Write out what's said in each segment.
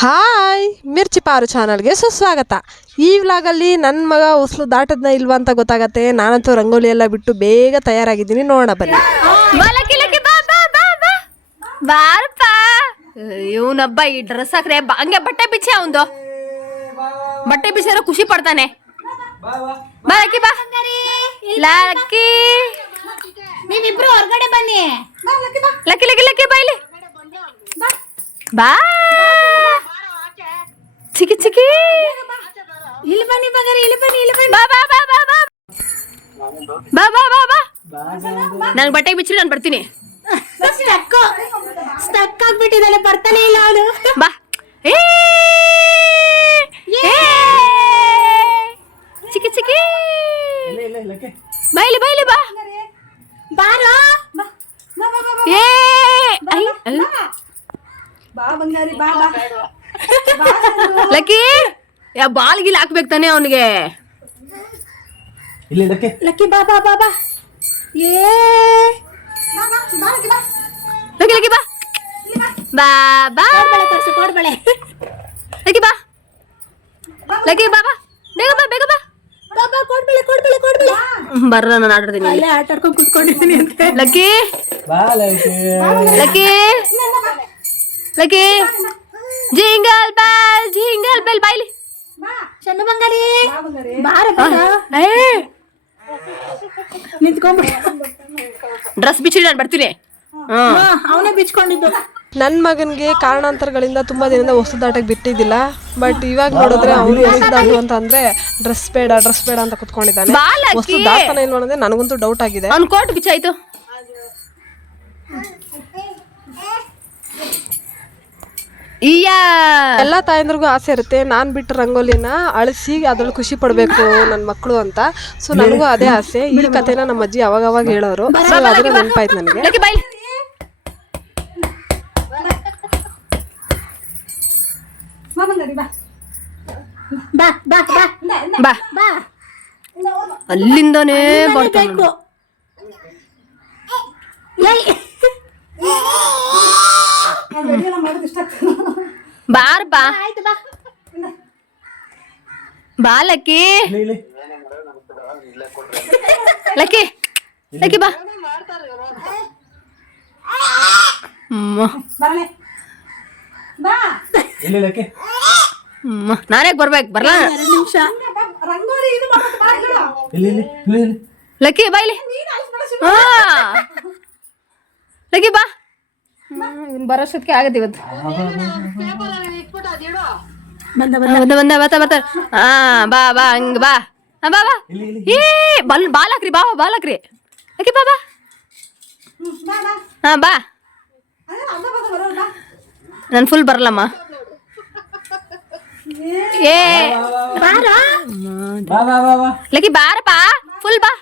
Hi ಮಿರ್ಚಿ ಪಾರು ಚಾನಲ್ಗೆ ಸುಸ್ವಾಗತ. ಈ ವ್ಲಾಗಲ್ಲಿ ನನ್ನ ಮಗ ಉಸ್ಲು ದಾಟದ್ನ ಇಲ್ವಾ ಅಂತ ಗೊತ್ತಾಗತ್ತೆ. ನಾನಂತೂ ರಂಗೋಲಿ ಎಲ್ಲ ಬಿಟ್ಟು ಬೇಗ ತಯಾರಾಗಿದ್ದೀನಿ, ನೋಡೋಣ ಬನ್ನಿ. ಇವನಬ್ಬ ಈ ಡ್ರೆಸ್ ಹಾಕ್ರೆ ಹಂಗೆ ಬಟ್ಟೆ ಬಿಚ್ಚೆ ಅವಂದು ಬಟ್ಟೆ ಬಿಚ್ಚಿದ್ರೆ ಖುಷಿ ಪಡ್ತಾನೆ. ಬಾ ಲಕ್ಕಿ ಬಾ ಲಕ್ಕಿ, ನೀವಿಬ್ರು ಹೊರಗಡೆ ಬನ್ನಿ. ಲಕ್ಕಿ ಲಕ್ಕಿ ಲಕ್ಕಿ ಬಾ ಇಲ್ಲಿ ಬಾ ಚಿಕ್ಕಿ ಚಿಕ್ಕಿ ಇಲ್ಲಿ ಬನ್ನಿ ಬಗರಿ, ಇಲ್ಲಿ ಬನ್ನಿ, ಇಲ್ಲಿ ಬನ್ನಿ. ಬಾ ಬಾ ಬಾ ಬಾ ಬಾ ಬಾ ಬಾ ಬಾ ಬಾ ನಂಗೆ ಬಟ್ಟೆ ಬಿಚ್ಚಿರಿ ನಾನು ಬರ್ತೀನಿ. ಸ್ಟಕ್ ಆಗ್ಬಿಟ್ಟಿದ್ದಾನೆ, ಬರ್ತಾನೆ ಇಲ್ಲ ಅವನು. ಬಾ ಚಿಕ್ಕಿ ಚಿಕ್ಕಿ ಬೈಲಿ ಬೈಲಿ ಬಾ ಬಾರೋ ಏ ಬಾ ಬಂಗಾರಿ, ಬಾ ಬಾ. ಲಕ್ಕಿ ಯಾ ಬಾಲ್ ಗಿಲ್ ಹಾಕ್ಬೇಕು ತಾನೆ ಅವನಿಗೆ. ಲಕ್ಕಿ ಬಾ ಬಾ ಬಾ ಬಾ. ಏ ಲಕ್ಕಿ ಲಕ್ಕಿ ಬಾ ಬಾ ಬಾ ಕೋಡ್ಬಳೆ ತೋರಿಸು, ಕೋಡ್ಬಳೆ. ಲಕ್ಕಿ ಬಾ ಲಕ್ಕಿ ಬಾ ಬಾ ಬೇಗ ಬಾ ಬೇಗ ಬಾ ಬಾ ಬಾ, ಕೋಡ್ಬಳೆ ಕೋಡ್ಬಳೆ ಕೋಡ್ಬಳೆ. ಬರ್ರ ನಾನು ಆಟಾಡ್ತೀನಿ. ಅಲ್ಲೇ ಆಟ ಆಡ್ಕೊಂಡು ಕುತ್ಕೊಂಡಿದ್ದೀನಿ ಅಂತ. Lucky lucky lucky jingle bell ಬಾಯ್ಲಿ ಚಂದು ಬಂಗಾರಿ, ಬಾರ ನಿಂತ್ಕೊಂಡ್ಬಿಡ. ಡ್ರೆಸ್ ಬಿಚ್ಚಿ ನಾನು ಬರ್ತೀನಿ. ಅವನೇ ಬಿಚ್ಕೊಂಡಿದ್ದು. ನನ್ನ ಮಗನಿಗೆ ಕಾರಣಾಂತರಗಳಿಂದ ತುಂಬ ದಿನದಿಂದ ಹೊಸ ದಾಟಕ್ಕೆ ಬಿಟ್ಟಿದ್ದಿಲ್ಲ. ಬಟ್ ಇವಾಗ ನೋಡಿದ್ರೆ ಅವನು ಹೊಸ ದಾಟು ಅಂತ ಅಂದ್ರೆ ಡ್ರೆಸ್ ಬೇಡ ಅಂತ ಕುತ್ಕೊಂಡಿದ್ದಾನೆ. ಹೊಸ ದಾಟನ ಇಲ್ವ ಅನ್ನೋದೇ ನನಗಂತೂ ಡೌಟ್ ಆಗಿದೆ. ಅವ್ನು ಕೋಟ್ ಬಿಚ್ಚಾಯ್ತು. ಎಲ್ಲ ತಾಯಂದ್ರಿಗೂ ಆಸೆ ಇರುತ್ತೆ, ನಾನು ಬಿಟ್ಟು ರಂಗೋಲಿನ ಅಳಿಸಿ ಅದ್ರಲ್ಲಿ ಖುಷಿ ಪಡ್ಬೇಕು ನನ್ನ ಮಕ್ಕಳು ಅಂತ. ಸೊ ನನಗೂ ಅದೇ ಆಸೆ. ಈ ಕಥೆನ ನಮ್ಮ ಅಜ್ಜಿ ಅವಾಗ ಹೇಳೋರು. ಸೊ ಅದ್ರ ನೆನಪಾಯ್ತು ನನಗೆ. ಲಕ್ಕಿ ಬಾಯ್ಲಿ ಬಾ ಬಾ ಬಾ ಬಾ ಬಾ. ಅಲ್ಲಿಂದಾನೇ ಬರ್ತಾನೆ. ಬಾರ್ ಬಾ ಆಯ್ತು ಬಾ. ಬಾ ಲಕ್ಕಿ ಲಕ್ಕಿ ಲಕ್ಕಿ ಬಾ. ಬರಲೇ ಬಾ. ನಾನೇ ಬರ್ಬೇಕು ಬರ್ಲಾ. 2 ನಿಮಿಷ ರಂಗೋಲಿ ಇದು ಮಾಡೋದು ಬಾ. ಲಕ್ಕಿ ಬಾಯ್ಲಿ ಲಕ್ಕಿ ಬಾ. ಬರೋಷ್ಟೊತ್ತಿಗೆ ಆಗತ್ತೆ ಇವತ್ತು. ಬಂದ ಬಂದ ಹಾ ಬಾ ಬಾ ಹಂಗ ಬಾ ಬಾ ಬಾ. ಏ ಬಾಲಕ್ರಿ ಬಾ ಬಾಲಕ್ರಿ ಲಕ್ಕಿ ಬಾ ಬಾ. ಹಾ ಬಾ. ನಾನು ಫುಲ್ ಬರಲಮ್ಮ. ಏ ಲಕ್ಕಿ ಬಾರಪ್ಪ ಫುಲ್ ಬಾ.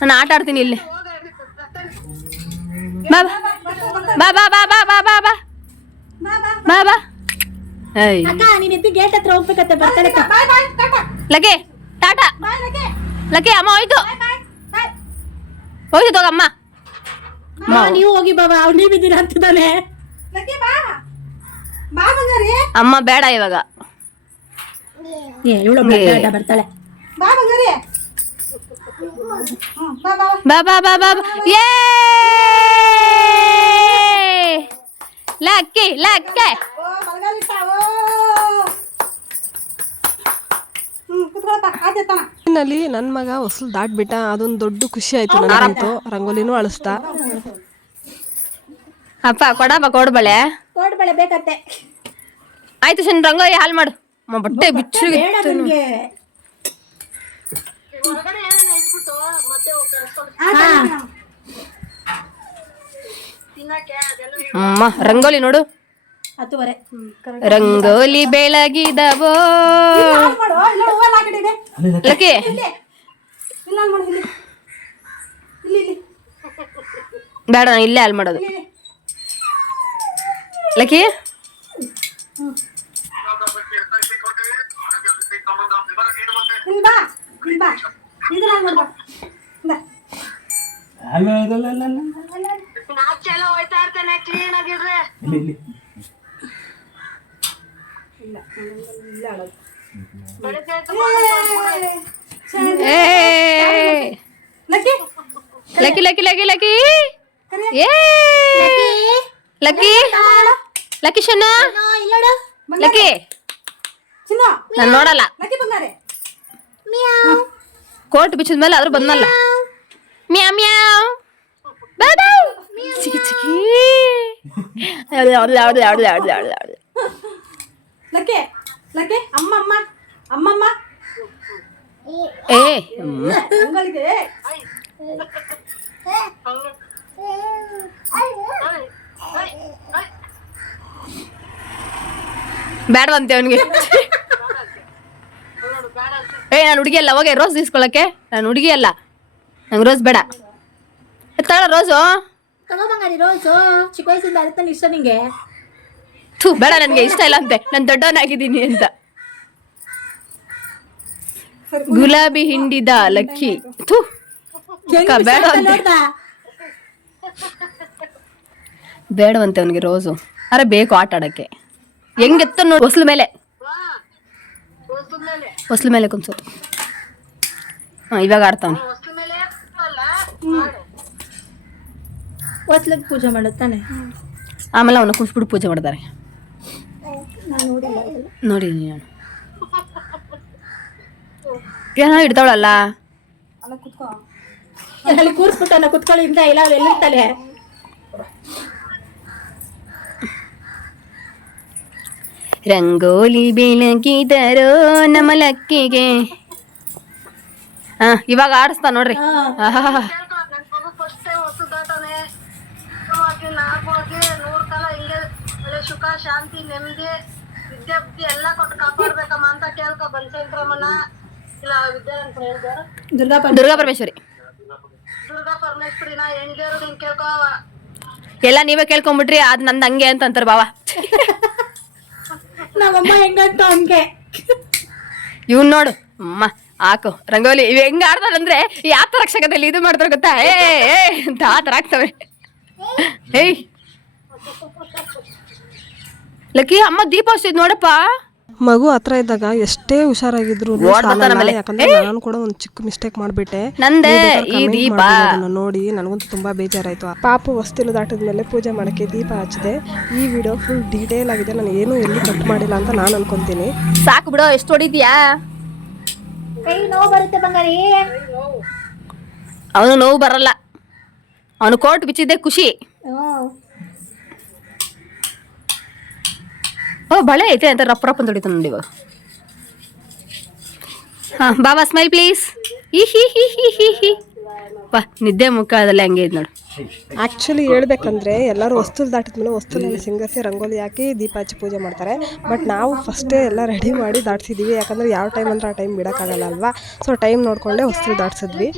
ನಾನು ಆಟ ಆಡ್ತೀನಿ ಇಲ್ಲಿ. ಬಾ ಬಾ ಬಾ ಬಾ ಬಾ ಬಾ ಬಾ ಬಾ ಬಾ ಬಾ. ಅಕ್ಕ ನೀನ್ ಎತ್ತಿ ಗೇಟ್ ಹತ್ರ ಹೋಗ್ಬೇಕತ್ತೆ, ಬರ್ತಾನೆ. Lucky Tata lucky. ಅಮ್ಮ ಹೋಯ್ತು ಹೋಯ್ತು ತಗಮ್ಮ. ನೀವು ಹೋಗಿ ಬಾಬಾ, ಅವ್ರು ನೀವಿದ್ದೀರಾ ಅಂತಿದ್ದಾನೆ. ಅಮ್ಮ ಬೇಡ ಇವಾಗ. ಬರ್ತಾಳೆ. ಬಾ ಬಾ ಬಾ ಬಾ. ಯೇ ಲಕ್ಕಿ ಲಕ್ಕಿ ನಲ್ಲಿ ನನ್ನ ಮಗ ಹೊಸಲು ದಾಟ್ಬಿಟ್ಟ. ಅದೊಂದು ದೊಡ್ಡ ಖುಷಿ ಆಯ್ತು ನನಗಂತೂ. ರಂಗೋಲಿನೂ ಅಳಿಸ್ತಾ. ಅಪ್ಪ ಕೊಡಪ್ಪ ಕೋಡ್ಬಳೆ. ಕೋಡ್ಬಳೆ ಬೇಕತ್ತೆ. ಆಯ್ತು ಶನ್ ರಂಗೋಲಿ ಹಾಲು ಮಾಡು. ಬಟ್ಟೆ ಬಿಚ್ಚು. ಅಮ್ಮ ರಂಗೋಲಿ ನೋಡು. 10:30 ರಂಗೋಲಿ ಬೆಳಗಿದವೋ. ಲಕ್ಕಿ ಬೇಡ ನಾನು ಇಲ್ಲೇ ಹಾಲು ಮಾಡೋದು. Lucky lucky lucky lucky lucky ಏ ಲಕ್ಕಿ ಲಕ್ಕಿ ಶನ್ನ ಲಕ್ಕಿ ನಾನು ನೋಡಲ್ಲ ಕೋಟ್ ಬಿಚ್ಚಿದ ಮೇಲೆ ಆದ್ರೂ ಬಂದಲ್ಲ ಮ್ಯಾ ಮ್ಯಾವ್ ಚಿಕ್ಕಿ ಚಿಕ್ಕಿ ಲಕ್ಕೆ ಲಕ್ಕೆ ಅಮ್ಮಮ್ಮ ಅಮ್ಮಮ್ಮ ಏ ಅಂಗಲ್ಗೆ ಬೇಡವಂತೆ ಅವನಿಗೆ ಏ ನಾನು ಹುಡುಗಿ ಅಲ್ಲ ಹೋಗಿ ರೋಸ್ ಇಸ್ಕೊಳಕ್ಕೆ ನಾನು ಹುಡುಗಿ ಅಲ್ಲ ನಂಗೆ ರೋಸ್ ಬೇಡ ತಳ ರೋಸು ತಗೋ ಬಂಗಾರಿ ರೋಸು ಚಿಕ್ಕ ವಯಸ್ಸಿಂದ ಅದಕ್ಕೆ ಇಷ್ಟ ನಿಂಗೆ ಥೂ ಬೇಡ ನನಗೆ ಇಷ್ಟ ಇಲ್ಲ ಅಂತೆ ನಾನು ದೊಡ್ಡವನಾಗಿದ್ದೀನಿ ಅಂತ ಗುಲಾಬಿ ಹಿಂಡಿದ ಲಕ್ಕಿ ಥೂ ಬೇಡ ಬೇಡವಂತೆ ಅವನಿಗೆ ರೋಸು ಅರೆ ಬೇಕು ಆಟ ಆಡಕ್ಕೆ ಹೆಂಗೆತ್ತ ನೋಡಿ ಹೊಸ್ಲು ಮೇಲೆ ಕುಂಸೋದು ಹಾಂ ಇವಾಗ ಆಡ್ತಾವನೆ ಹೊಸ್ಲಿಗೆ ಪೂಜೆ ಮಾಡುತ್ತಾನೆ ಆಮೇಲೆ ಅವನ ಕುಸ್ಬಿಟ್ಟು ಪೂಜೆ ಮಾಡ್ತಾರೆ ನೋಡಿ ನಾನು ಏನೋ ಇಡ್ತಾವಳಲ್ಲ ಅಲ್ಲಿ ಕೂರಿಸ್ಬಿಟ್ಟ ಕುತ್ಕೊಳ್ಳಿಂದ ಇಲ್ಲ ಎಲ್ಲಿರ್ತಾಳೆ ರಂಗೋಲಿ ಬೆಳಗಿದರೋ ನಮ್ಮ ಲಕ್ಕಿಗೆ ಇವಾಗ ಆಡಿಸ್ತಾ ನೋಡ್ರಿ ಸುಖ ಶಾಂತಿ ನೆಮ್ಮದಿ ವಿದ್ಯೆ ಬುದ್ಧಿ ಎಲ್ಲ ಕೊಟ್ಟು ಕಾಪಾಡ್ಬೇಕಮ್ಮ ಅಂತ ಕೇಳ್ಕೊ ಬನಶಂಕರಮ್ಮನ ಇಲ್ಲ ವಿದ್ಯಾ ಅಂತ ಹೇಳಿದಾರ ದುರ್ಗಾ ಪರಮೇಶ್ವರಿ ದುರ್ಗಾ ಪರಮೇಶ್ವರಿನ ಹೆಣ್ಗೇರು ನೀನ್ ಕೇಳ್ಕೊ ಎಲ್ಲ ನೀವೇ ಕೇಳ್ಕೊಂಬಿಟ್ರಿ ಅದ್ ನಂದು ಹಂಗೆ ಅಂತ ಅಂತಾರ ಬಾವ ನಮ್ಮಮ್ಮ ಹೆಂಗಂತ ಹಂಗೆ ಇವ್ನ್ ನೋಡು ಅಮ್ಮ ಹಾಕು ರಂಗೋಲಿ ಇವ್ ಹೆಂಗ ಆಡ್ತಾರಂದ್ರೆ ಯಾವ ತರ ರಕ್ಷಕದಲ್ಲಿ ಇದು ಮಾಡ್ತಾರ ಗೊತ್ತಾ ಏ ಅಂತ ಆ ತರ ಆಗ್ತವೆ ಏಯ್ ಲಕ್ಕಿ ಅಮ್ಮ ದೀಪ ಹಚ್ಚಿದ್ ನೋಡಪ್ಪ ಮಗು ಹತ್ರ ಇದ್ದಾಗ ಎಷ್ಟೇ ಹುಷಾರಾಗಿದ್ರು ಯಾಕಂದ್ರೆ ನಾನು ಕೂಡ ಒಂದು ಚಿಕ್ಕ ಮಿಸ್ಟೇಕ್ ಮಾಡ್ಬಿಟ್ಟೆ ನಂದೇ ಈ ದೀಪ ನೋಡಿ ನನಗಂತೂ ತುಂಬಾ ಬೇಜಾರಾಯ್ತು. ಪಾಪು ಹೊಸ್ತಿಲು ದಾಟದ್ಮೇಲೆ ಪೂಜೆ ಮಾಡಕ್ಕೆ ದೀಪ ಹಚ್ಚಿದೆ. ಈ ವಿಡಿಯೋ ಫುಲ್ ಡೀಟೇಲ್ ಆಗಿದೆ, ನಾನು ಏನು ಎಲ್ಲಿ ಕಟ್ ಮಾಡಿಲ್ಲ ಅಂತ ನಾನು ಅನ್ಕೊಂತೀನಿ. ಸಾಕು ಬಿಡೋ, ಎಷ್ಟು ಹೊಡಿದ್ಯಾ? ನೋವು ಬರುತ್ತೆ ಬಂಗಾರಿ. ಅವನು ನೋವು ಬರಲ್ಲ, ಅವನು ಕೋಟ್ ಬಿಚ್ಚಿದ್ದೆ ಖುಷಿ. ಓ ಬಳೆ ಐತೆ ಅಂತ ರಪ್ಪ ರಪ್ಪ ಹೊಡಿತ ನೋಡಿ ಇವಾಗ. ಹಾಂ ಬಾಬಾ ಸ್ಮೈಲ್ ಪ್ಲೀಸ್. ಈ ಹಿ ಹಿ ಹಿ ಹಿ ಹಿ ಬಾ, ನಿದ್ದೆ ಮುಖದಲ್ಲಿ ಹಂಗೆ ಇದು ನೋಡು. ಆ್ಯಕ್ಚುಲಿ ಹೇಳ್ಬೇಕಂದ್ರೆ ಎಲ್ಲರೂ ಹೊಸ್ತಲು ದಾಟಿದ್ಮೇಲೆ ಹೊಸ್ತಲಲ್ಲಿ ಸಿಂಗರ್ಸಿ ರಂಗೋಲಿ ಹಾಕಿ ದೀಪ ಹಚ್ಚಿ ಪೂಜೆ ಮಾಡ್ತಾರೆ. ಬಟ್ ನಾವು ಫಸ್ಟೇ ಎಲ್ಲ ರೆಡಿ ಮಾಡಿ ದಾಟಿಸಿದ್ದೀವಿ, ಯಾಕಂದರೆ ಯಾವ ಟೈಮ್ ಅಂದರೆ ಆ ಟೈಮ್ ಬಿಡೋಕ್ಕಾಗಲ್ಲ ಅಲ್ವಾ. ಸೊ ಟೈಮ್ ನೋಡಿಕೊಂಡೆ ಹೊಸ್ತಲು ದಾಟಿಸಿದ್ವಿ.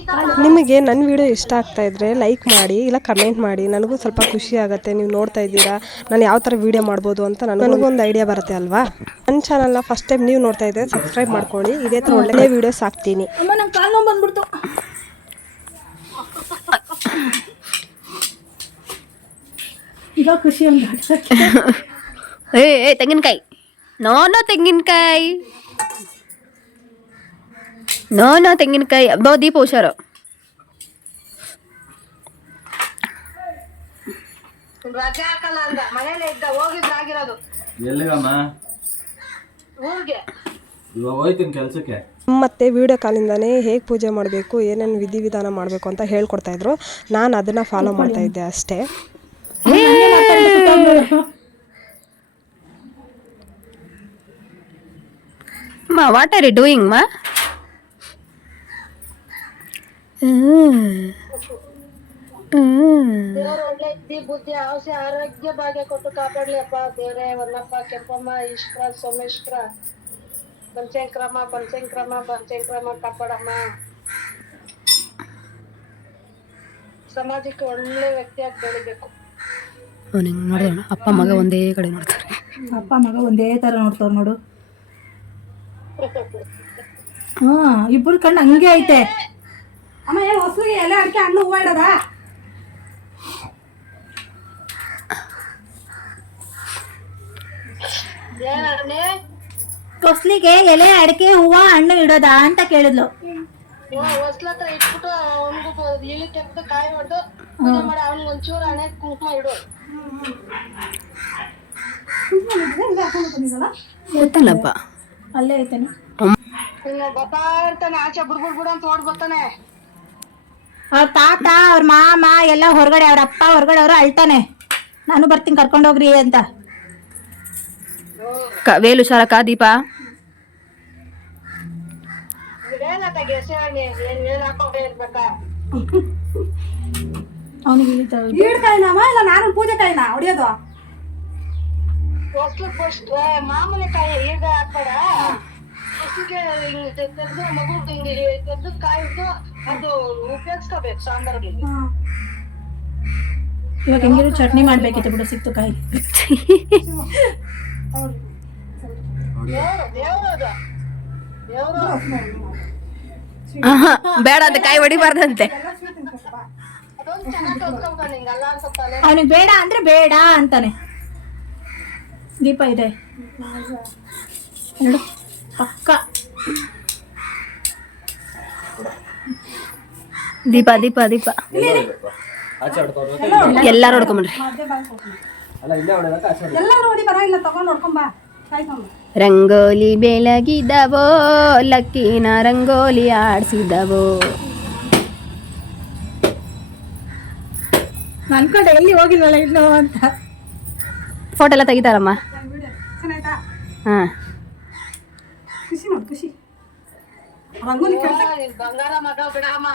ನಿಮಗೆ ನನ್ನ ವಿಡಿಯೋ ಇಷ್ಟ ಆಗ್ತಾಯಿದ್ರೆ ಲೈಕ್ ಮಾಡಿ, ಇಲ್ಲ ಕಮೆಂಟ್ ಮಾಡಿ, ನನಗೂ ಸ್ವಲ್ಪ ಖುಷಿ ಆಗುತ್ತೆ. ನೀವು ನೋಡ್ತಾ ಇದ್ದೀರಾ ನಾನು ಯಾವ ಥರ ವೀಡಿಯೋ ಮಾಡ್ಬೋದು ಅಂತ ನನಗೊಂದು ಐಡಿಯಾ ಬರುತ್ತೆ ಅಲ್ವಾ. ನನ್ನ ಚಾನಲ್ನ ಫಸ್ಟ್ ಟೈಮ್ ನೀವು ನೋಡ್ತಾ ಇದ್ದರೆ ಸಬ್ಸ್ಕ್ರೈಬ್ ಮಾಡ್ಕೊಳ್ಳಿ, ಇದೇ ಥರ ಒಳ್ಳೆ ವೀಡಿಯೋಸ್ ಹಾಕ್ತೀನಿ. ಅಮ್ಮ ನಂಗೆ ಕಾಲು ನೋವು ಬಂದ್ಬಿಡ್ತು. ಈಗ ಖುಷಿ ಒಂದು ಏ ತೆಂಗಿನಕಾಯಿ, ನೋ ತೆಂಗಿನಕಾಯಿ, ನೋ ತೆಂಗಿನಕಾಯಿ. ಬಾ ದೀಪ ಹುಷಾರು. ರಜೆ ಹಾಕಲ್ಲ ಅಂದ, ಮನೇಲೆ ಇದ್ದ, ಹೋಗಿದ್ರಾಗಿರೋದು ಎಲ್ಲಿಗಮ್ಮ? ಊರಿಗೆ. ಇವಾಗ ಹೋಯ್ತೀನಿ ಕೆಲ್ಸಕ್ಕೆ. ಮತ್ತು ವಿಡಿಯೋ ಕಾಲಿಂದನೇ ಹೇಗೆ ಪೂಜೆ ಮಾಡಬೇಕು, ಏನೇನು ವಿಧಿವಿಧಾನ ಮಾಡಬೇಕು ಅಂತ ಹೇಳ್ಕೊಡ್ತಾಯಿದ್ರು. ನಾನು ಅದನ್ನು ಫಾಲೋ ಮಾಡ್ತಾಯಿದ್ದೆ ಅಷ್ಟೇ. Ma, what are you doing, ma? ದೇವ್ರ ಒಳ್ಳೆ ಇದ್ದಿ ಬುದ್ಧಿ ಆಸೆ ಆರೋಗ್ಯ ಭಾಗ್ಯ ಕೊಟ್ಟು ಕಾಪಾಡ್ಲಿ ಅಪ್ಪ ದೇವ್ರೇ. ವಲ್ಲಪ್ಪ, ಕೆಂಪಮ್ಮ, ಈಶ್ವರ, ಸೋಮೇಶ್ವರ, ಬನಶಂಕರಮ್ಮ ಕಾಪಾಡಮ್ಮ. ಸಮಾಜಕ್ಕೆ ಒಳ್ಳೆ ವ್ಯಕ್ತಿಯಾಗಿ ಬೆಳಿಬೇಕು. ನೋಡೋಣ, ಅಪ್ಪ ಮಗ ಒಂದೇ ಕಡೆ ನೋಡ್ತಾರೆ. ಅಪ್ಪ ಮಗ ಒಂದೇ ಥರ ನೋಡ್ತಾವ್ರು ನೋಡು. ಹಾಂ, ಇಬ್ಬರು ಕಣ್ಣು ಹಂಗೆ ಐತೆ. ಅಮ್ಮ ಏನು ಹೊಸಗೆ ಎಲೆ ಅಡಿಕೆ ಹಣ್ಣು ಹೂವು ಇಡೋದ? ಏನಣ್ಣೆ ಹೊಸ್ಲಿಗೆ ಎಲೆ ಅಡಿಕೆ ಹೂವ ಹಣ್ಣು ಇಡೋದಾ ಅಂತ ಕೇಳಿದ್ಲು. ಹೊಸ್ಲ ಹತ್ರ ಇಟ್ಬಿಟ್ಟು ಅವ್ನಿಗೂ ಇಳಿ ತೆಗ್ದು ಕಾಯಿ ಹೊಡೆದು ಪೂಜೆ ಮಾಡಿ ಅವ್ನಿಗೆ ಒಂಚೂರು ಹಣೆ ಕುಂಕುಮ ಇಡು. ಗೊತ್ತಲ್ಲಪ್ಪ. ಅಲ್ಲೇ ಐತೇನೆ. ಇನ್ನು ಬರ್ತಾ ಇರ್ತಾನೆ ಆಚೆ ಬುಡ್ಬುಡ್ ಅಂತ ಓಡ್ ಬರ್ತಾನೆ. ಅವ್ರ ತಾತ ಅವ್ರ ಮಾಮ ಎಲ್ಲ ಹೊರಗಡೆ, ಅವ್ರ ಅಪ್ಪ ಹೊರಗಡೆ, ಅವರು ಅಳ್ತಾನೆ ನಾನು ಬರ್ತೀನಿ ಕರ್ಕೊಂಡೋಗ್ರಿ ಅಂತ. ವೇಲು ಶಾರಕ ದೀಪ ಏನತ್ತಾಗೆ ಸೇವನೆ ಏನ್ ಹಾಕೊಂಡೇ ಇರ್ಬೇಕಾ? ಅವನಿಗೆ ಈಡ್ಕಾಯಿನಮ್ಮ ಇಲ್ಲ ನಾನು ಪೂಜೆ ಕಾಯಿನ ಹೊಡಿಯೋದು. ಹೊಸ್ಲು ಫಸ್ಟ್ ಮಾಮೂಲಿ ಕಾಯಿ ಈಗ ಹಾಕ್ಬೇಡ. ಹೊಸ್ಲಿಗೆ ಹಿಂಗ್ ತೆಗ್ದು ಮಗು ಹಿಂಗೆ ತೆಗ್ದು ಕಾಯಿ ಇಟ್ಟು ಅದು ಉಪಯೋಗಿಸ್ಕೋಬೇಕು ಸಾಂಬಾರ್ಗೆ. ಇವಾಗ ಹೆಂಗಿರು ಚಟ್ನಿ ಮಾಡ್ಬೇಕಿತ್ತು ಬಿಡು, ಸಿಕ್ತು ಕಾಯಿ. ದೇವ್ರು ಅದು ದೇವ್ರು. ಬೇಡ ಅಂತ ಕಾಯಿ ಹೊಡಿಬಾರ್ದಂತೆ. ಅದೊಂದು ಚೆನ್ನಾಗಿ ಕಲ್ತ್ಕೊಂಡ್ಕೊಂಡು ಹಿಂಗಲ್ಲ ಅನ್ಸುತ್ತಲ್ಲ. ಅವನಿಗೆ ಬೇಡ ಅಂದ್ರೆ ಬೇಡ ಅಂತಾನೆ. ದೀಪ ಇದೆ ನೋಡು ಪಕ್ಕ. ದೀಪ ದೀಪ ದೀಪ ಆಚೆ ಹೊಡ್ಕೊಂಡು ಎಲ್ಲಾರು ಹೊಡ್ಕೊಂಬಿಡ್ರಿ. ಅಲ್ಲ ಇಲ್ಲೇ ಹೊಡೆದಕ್ಕ ಆಚೆ ಹೊಡ್ಕೊಂಡು. ಎಲ್ಲರೂ ಹೊಡಿ ಬರ ಇಲ್ಲ ತಗೊಂಡು ನೋಡ್ಕೊಂಬ ಕಾಯ್ಕೊಂಬ. ರಂಗೋಲಿ ಬೆಳಗಿದವೋ ಲಕ್ಕಿನ ರಂಗೋಲಿ ಆಡ್ಸಿದವೋ. ನನ್ ಕಡೆ ಎಲ್ಲಿ ಹೋಗಿಲ್ವಲ್ಲ ಇನ್ನು ಅಂತ. ಫೋಟೋ ಎಲ್ಲ ತೆಗಿತಾರಮ್ಮ. ಚೆನ್ನಾಯ್ತಾ? ಹಾ ಖುಷಿ ನೋಡಿ ಖುಷಿ. ರಂಗೋಲಿ ನೀನ್ ಬಂಗಾರ ಮಗ ಬಿಡಮ್ಮ.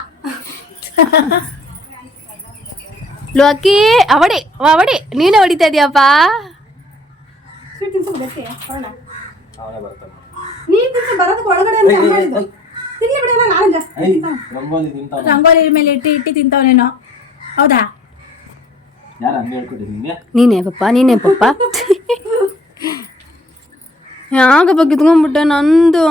ಲೋಕಿ ಅವಡಿ ಅವಡಿ ನೀನೇ ಹೊಡಿತಾ ಇದೀಯಪ್ಪ. ಸ್ವೀಟ್ ತಿನ್ಸು ಬೆಟ್ಟಿ ಹೊರಣ. ಅವನೇ ಬರ್ತಾನೆ. ನೀನ್ ತಿನ್ಸು ಬರೋದಕ್ಕೆ ಒಳಗಡೆ ಅಂತ ಮಾಡಿದ್ದು. ತಿನ್ಲಿ ಬಿಡೋಣ ನಾನು ಜಾಸ್ತಿ ಐ ರಂಗೋಲಿ ತಿಂತಾವ. ರಂಗೋಲಿ ಮೇಲೆ ಇಟ್ಟು ತಿಂತವನೇನೋ. ಹೌದಾ? ಯಾರು ಹಂಗೆ ಹೇಳ್ಕೊಟ್ಟಿದ್ದೀನಿ? ನೀನೇ ಪಪ್ಪ ನೀನೇ ಪಪ್ಪ. ಯಾಕಪ್ಪ ಕಿತ್ಕೊಂಡ್ಬಿಟ್ಟೆ ನಂದು.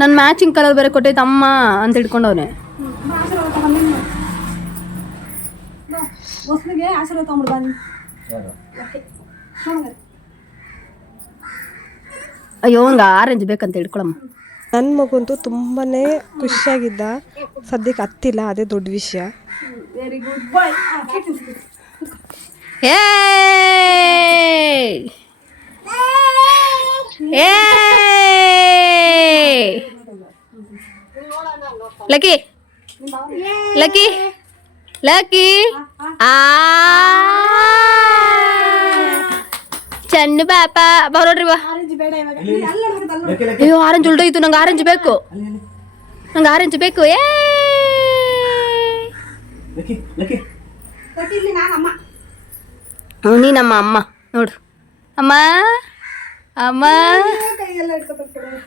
ನನ್ನ ಮ್ಯಾಚಿಂಗ್ ಕಲರ್ ಬೇರೆ ಕೊಟ್ಟೈತೆ ಅಮ್ಮ ಅಂತ ಹಿಡ್ಕೊಂಡವ್ನೆ. ಹೊಸ್ಲಿಗೆ ಆಶೀರ್ವಾದ ತಗೊಂಡ್ಬಿಡು ಬನ್ನಿ. ಯಾರು? ಅಯ್ಯೋ ಹಂಗೆ ಆರೆಂಜ್ ಬೇಕಂತ ಹಿಡ್ಕೊಳಮ್ಮ. ನನ್ನ ಮಗಂತೂ ತುಂಬಾ ಖುಷಿಯಾಗಿದ್ದ. ಸದ್ಯಕ್ಕೆ ಹತ್ತಿಲ್ಲ, ಅದೇ ದೊಡ್ಡ ವಿಷಯ. ವೆರಿ ಗುಡ್ ಬಾಯ್. ಏ ಏ ಲಕ್ಕಿ ಲಕ್ಕಿ ಲಕ್ಕಿ ಆ ಚಂಡು ಪಾಪ ಬಾ ನೋಡ್ರಿ ಬಾ. ಅಯ್ಯೋ ಆರೆಂಜ್ ಉಲ್ಟೋಯ್ತು, ನಂಗೆ ಆರೆಂಜ್ ಬೇಕು, ನಂಗೆ ಆರೆಂಜ್ ಬೇಕು. ಏ ನೀನಮ್ಮ ಅಮ್ಮ ನೋಡು ಅಮ್ಮ ಅಮ್ಮ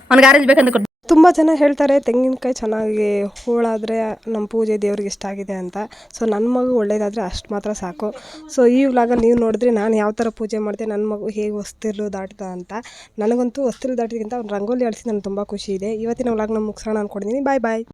ಅವ್ನಿಗೆ ಆರೆಂಜ್ ಬೇಕಂತ ಕೊಟ್ಟು. ತುಂಬ ಜನ ಹೇಳ್ತಾರೆ ತೆಂಗಿನಕಾಯಿ ಚೆನ್ನಾಗಿ ಹೋಳಾದರೆ ನಮ್ಮ ಪೂಜೆ ದೇವ್ರಿಗೆ ಇಷ್ಟ ಆಗಿದೆ ಅಂತ. ಸೊ ನನ್ನ ಮಗು ಒಳ್ಳೇದಾದರೆ ಅಷ್ಟು ಮಾತ್ರ ಸಾಕು. ಸೊ ಈ ವ್ಲಾಗಲ್ಲಿ ನೀವು ನೋಡಿದ್ರೆ ನಾನು ಯಾವ ಥರ ಪೂಜೆ ಮಾಡಿದೆ, ನನ್ನ ಮಗು ಹೇಗೆ ಹೊಸ್ತಿಲು ದಾಟ್ದ ಅಂತ. ನನಗಂತೂ ಹೊಸ್ತಿಲು ದಾಟಿದ್ಕಿಂತ ಅವ್ನು ರಂಗೋಲಿ ಆಡಿಸಿ ನನಗೆ ತುಂಬ ಖುಷಿ ಇದೆ. ಇವತ್ತಿನ ವ್ಲಾಗ್ನ ಮುಗಿಸೋಣ ಅಂದ್ಕೊಂಡಿದ್ದೀನಿ. ಬಾಯ್ ಬಾಯ್.